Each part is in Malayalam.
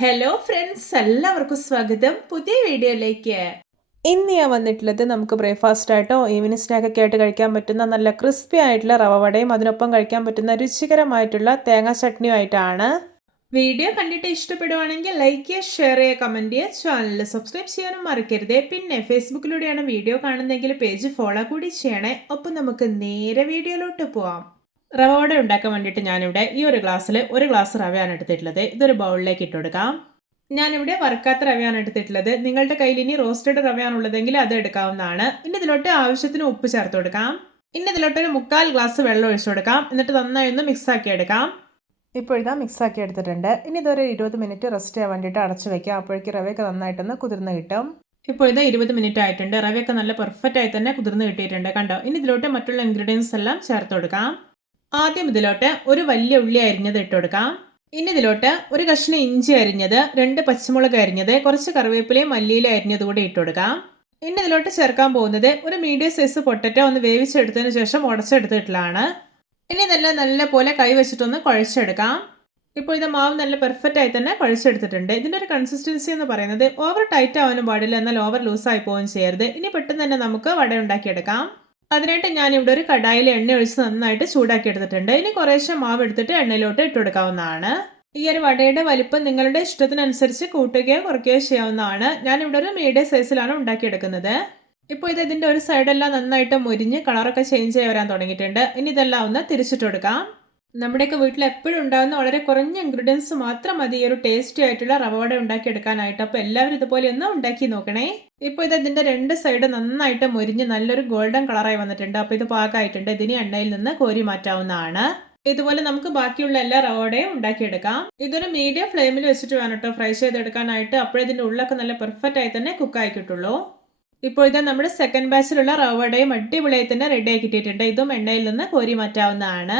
ഹലോ ഫ്രണ്ട്സ് എല്ലാവർക്കും സ്വാഗതം. പുതിയ വീഡിയോയിലേക്ക്. ഇന്ന് ഞാൻ വന്നിട്ടുള്ളത് നമുക്ക് ബ്രേക്ക്ഫാസ്റ്റ് ആയിട്ടോ ഈവനിങ് സ്നാക്കൊക്കെ ആയിട്ട് കഴിക്കാൻ പറ്റുന്ന നല്ല ക്രിസ്പി ആയിട്ടുള്ള റവ വടയും അതിനൊപ്പം കഴിക്കാൻ പറ്റുന്ന രുചികരമായിട്ടുള്ള തേങ്ങാ ചട്നിയും ആയിട്ടാണ്. വീഡിയോ കണ്ടിട്ട് ഇഷ്ടപ്പെടുവാണെങ്കിൽ ലൈക്ക് ചെയ്യുക ഷെയർ ചെയ്യുക കമന്റ് ചെയ്യുക. ചാനൽ സബ്സ്ക്രൈബ് ചെയ്യാനും മറക്കരുത്. പിന്നെ ഫേസ്ബുക്കിലൂടെയാണ് വീഡിയോ കാണുന്നതെങ്കിൽ പേജ് ഫോളോ കൂടി ചെയ്യണേ. ഒപ്പം നമുക്ക് നേരെ വീഡിയോയിലോട്ട് പോവാം. റവ വട ഉണ്ടാക്കാൻ വേണ്ടിയിട്ട് ഞാനിവിടെ ഈ ഒരു ഗ്ലാസ്സിൽ ഒരു ഗ്ലാസ് റവയാണ് എടുത്തിട്ടുള്ളത്. ഇതൊരു ബൗളിലേക്ക് ഇട്ട് കൊടുക്കാം. ഞാനിവിടെ വറുക്കാത്ത റവയാണ് എടുത്തിട്ടുള്ളത്. നിങ്ങളുടെ കയ്യിൽ ഇനി റോസ്റ്റഡ് റവയാണുള്ളതെങ്കിൽ അത് എടുക്കാവുന്നതാണ്. ഇനി ഇതിലോട്ട് ആവശ്യത്തിന് ഉപ്പ് ചേർത്ത് കൊടുക്കാം. ഇനി ഇതിലോട്ട് ഒരു മുക്കാൽ ഗ്ലാസ് വെള്ളം ഒഴിച്ചു കൊടുക്കാം. എന്നിട്ട് നന്നായി ഒന്ന് മിക്സ് ആക്കി എടുക്കാം. ഇപ്പോഴിതാ മിക്സാക്കി എടുത്തിട്ടുണ്ട്. ഇനി ഇതൊരു ഇരുപത് മിനിറ്റ് റെസ്റ്റ് ചെയ്യാൻ വേണ്ടിയിട്ട് അടച്ചു വെക്കാം. അപ്പോഴേക്ക് റവയൊക്കെ നന്നായിട്ടൊന്ന് കുതിർന്ന് കിട്ടും. ഇപ്പോൾ ഇരുപത് മിനിറ്റ് ആയിട്ടുണ്ട്. റവയൊക്കെ നല്ല പെർഫെക്റ്റ് ആയി തന്നെ കുതിർന്ന് കിട്ടിയിട്ടുണ്ട്. കണ്ടോ? ഇനി ഇതിലോട്ട് മറ്റുള്ള ഇൻഗ്രീഡിയൻസ് എല്ലാം ചേർത്ത് കൊടുക്കാം. ആദ്യം ഇതിലോട്ട് ഒരു വലിയ ഉള്ളി അരിഞ്ഞത് ഇട്ട് കൊടുക്കാം. ഇനി ഇതിലോട്ട് ഒരു കഷ്ണം ഇഞ്ചി അരിഞ്ഞത് രണ്ട് പച്ചമുളക് അരിഞ്ഞത് കുറച്ച് കറിവേപ്പിലയും മല്ലിയിലും അരിഞ്ഞത് കൂടി ഇട്ട് കൊടുക്കാം. ഇനി ഇതിലോട്ട് ചേർക്കാൻ പോകുന്നത് ഒരു മീഡിയം സൈസ് പൊട്ടറ്റോ ഒന്ന് വേവിച്ചെടുത്തതിന് ശേഷം ഉടച്ചെടുത്തിട്ടുള്ളതാണ്. ഇനി ഇതെല്ലാം നല്ല പോലെ കൈ വെച്ചിട്ടൊന്ന് കുഴച്ചെടുക്കാം. ഇപ്പോൾ ഇത് മാവ് നല്ല പെർഫെക്റ്റ് ആയി തന്നെ കുഴച്ചെടുത്തിട്ടുണ്ട്. ഇതിന്റെ ഒരു കൺസിസ്റ്റൻസി എന്ന് പറയുന്നത് ഓവർ ടൈറ്റ് ആവാനും പാടില്ല എന്നാൽ ഓവർ ലൂസായി പോവുകയും ചെയ്യരുത്. ഇനി പെട്ടെന്ന് തന്നെ നമുക്ക് വട ഉണ്ടാക്കിയെടുക്കാം അതിനായിട്ട് ഞാൻ ഇവിടെ ഒരു കടായിൽ എണ്ണ ഒഴിച്ച് നന്നായിട്ട് ചൂടാക്കി എടുത്തിട്ടുണ്ട് ഇനി കുറേശ്ശെ മാവ് എടുത്തിട്ട് എണ്ണയിലോട്ട് ഇട്ട് കൊടുക്കാവുന്നതാണ്. ഈ ഒരു വടയുടെ വലിപ്പം നിങ്ങളുടെ ഇഷ്ടത്തിനനുസരിച്ച് കൂട്ടുകയോ കുറയ്ക്കുകയോ ചെയ്യാവുന്നതാണ്. ഞാൻ ഇവിടെ ഒരു മീഡിയം സൈസിലാണ് ഉണ്ടാക്കിയെടുക്കുന്നത്. ഇപ്പോൾ ഇത് ഇതിന്റെ ഒരു സൈഡെല്ലാം നന്നായിട്ട് മുരിഞ്ഞ് കളറൊക്കെ ചേഞ്ച് ചെയ്യാൻ വരാൻ തുടങ്ങിയിട്ടുണ്ട്. ഇനി ഇതെല്ലാം ഒന്ന് തിരിച്ചിട്ട് കൊടുക്കാം. നമ്മുടെയൊക്കെ വീട്ടിൽ എപ്പോഴും ഉണ്ടാകുന്ന വളരെ കുറഞ്ഞ ഇൻഗ്രീഡിയൻസ് മാത്രം മതി. ഈ ഒരു ടേസ്റ്റി ആയിട്ടുള്ള റവ വട ഉണ്ടാക്കിയെടുക്കാനായിട്ട് അപ്പോൾ എല്ലാവരും ഇതുപോലെ ഒന്ന് ഉണ്ടാക്കി നോക്കണേ. ഇപ്പോൾ ഇത് ഇതിന്റെ രണ്ട് സൈഡ് നന്നായിട്ട് മുരിഞ്ഞ് നല്ലൊരു ഗോൾഡൻ കളറായി വന്നിട്ടുണ്ട്. അപ്പോൾ ഇത് പാകമായിട്ടുണ്ട്. ഇതിന് എണ്ണയിൽ നിന്ന് കോരി മാറ്റാവുന്നതാണ്. ഇതുപോലെ നമുക്ക് ബാക്കിയുള്ള എല്ലാ റവോടയും ഉണ്ടാക്കിയെടുക്കാം. ഇതൊരു മീഡിയം ഫ്ലെയിമിൽ വെച്ചിട്ട് വേണം കേട്ടോ ഫ്രൈ ചെയ്തെടുക്കാനായിട്ട്. അപ്പോഴേ ഇതിന്റെ ഉള്ളൊക്കെ നല്ല പെർഫെക്റ്റ് ആയി തന്നെ കുക്ക് കിട്ടുള്ളൂ ഇപ്പോൾ ഇത് നമ്മുടെ സെക്കൻഡ് ബാച്ചിലുള്ള റവടയും അടിപൊളിയായി തന്നെ റെഡി ആക്കി കിട്ടിയിട്ടുണ്ട്. ഇതും എണ്ണയിൽ നിന്ന് കോരി മാറ്റാവുന്നതാണ്.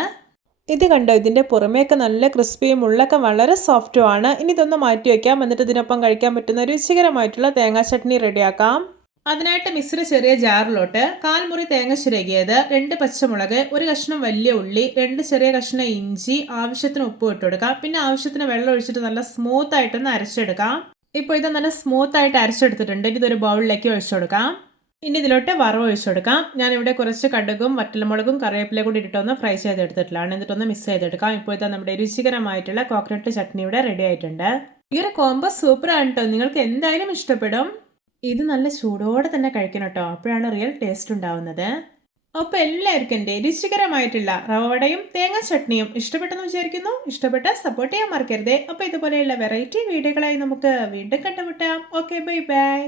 ഇത് കണ്ടോ? ഇതിന്റെ പുറമേയൊക്കെ നല്ല ക്രിസ്പിയും ഉള്ളൊക്കെ വളരെ സോഫ്റ്റും ആണ്. ഇനി ഇതൊന്ന് മാറ്റി വയ്ക്കാം എന്നിട്ട് ഇതിനൊപ്പം കഴിക്കാൻ പറ്റുന്ന രുചികരമായിട്ടുള്ള തേങ്ങാ ചട്നി റെഡിയാക്കാം അതിനായിട്ട് മിക്സിയുടെ ചെറിയ ജാറിലോട്ട് കാൽമുറി തേങ്ങ ചിരകിയത് രണ്ട് പച്ചമുളക് ഒരു കഷ്ണം വലിയ ഉള്ളി രണ്ട് ചെറിയ കഷ്ണം ഇഞ്ചി ആവശ്യത്തിന് ഉപ്പ് ഇട്ട് കൊടുക്കാം. പിന്നെ ആവശ്യത്തിന് വെള്ളം ഒഴിച്ചിട്ട് നല്ല സ്മൂത്ത് ആയിട്ടൊന്ന് അരച്ചെടുക്കാം. ഇപ്പോൾ ഇത് നല്ല സ്മൂത്ത് ആയിട്ട് അരച്ചെടുത്തിട്ടുണ്ട്. ഇതൊരു ബൗളിലേക്ക് ഒഴിച്ചു കൊടുക്കാം. ഇനി ഇതിലോട്ട് വറവ് ഒഴിച്ചു കൊടുക്കാം. ഞാനിവിടെ കുറച്ച് കടുകും വറ്റൽമുളകും കറിവേപ്പില കൂടി ഇട്ടിട്ടൊന്ന് ഫ്രൈ ചെയ്തെടുത്തിട്ടുള്ളതാണ് എന്നിട്ടൊന്ന് മിക്സ് ചെയ്തെടുക്കാം. ഇപ്പോൾ ഇത് നമ്മുടെ രുചികരമായിട്ടുള്ള കോക്കനട്ട് ചട്നി ഇവിടെ റെഡി ആയിട്ടുണ്ട്. ഈ ഒരു കോംബോ സൂപ്പറാണ് കേട്ടോ നിങ്ങൾക്ക് എന്തായാലും ഇഷ്ടപ്പെടും. ഇത് നല്ല ചൂടോടെ തന്നെ കഴിക്കണം കേട്ടോ അപ്പോഴാണ് റിയൽ ടേസ്റ്റ് ഉണ്ടാവുന്നത്. അപ്പോൾ എല്ലാവർക്കും എന്റെ രുചികരമായിട്ടുള്ള റവടയും തേങ്ങ ചട്നിയും ഇഷ്ടപ്പെട്ടെന്ന് വിചാരിക്കുന്നു. ഇഷ്ടപ്പെട്ട സപ്പോർട്ട് ചെയ്യാൻ മറക്കരുതേ. അപ്പോൾ ഇതുപോലെയുള്ള വെറൈറ്റി വീഡിയോകളായി നമുക്ക് വീണ്ടും കണ്ടുമുട്ടാം. Okay bye bye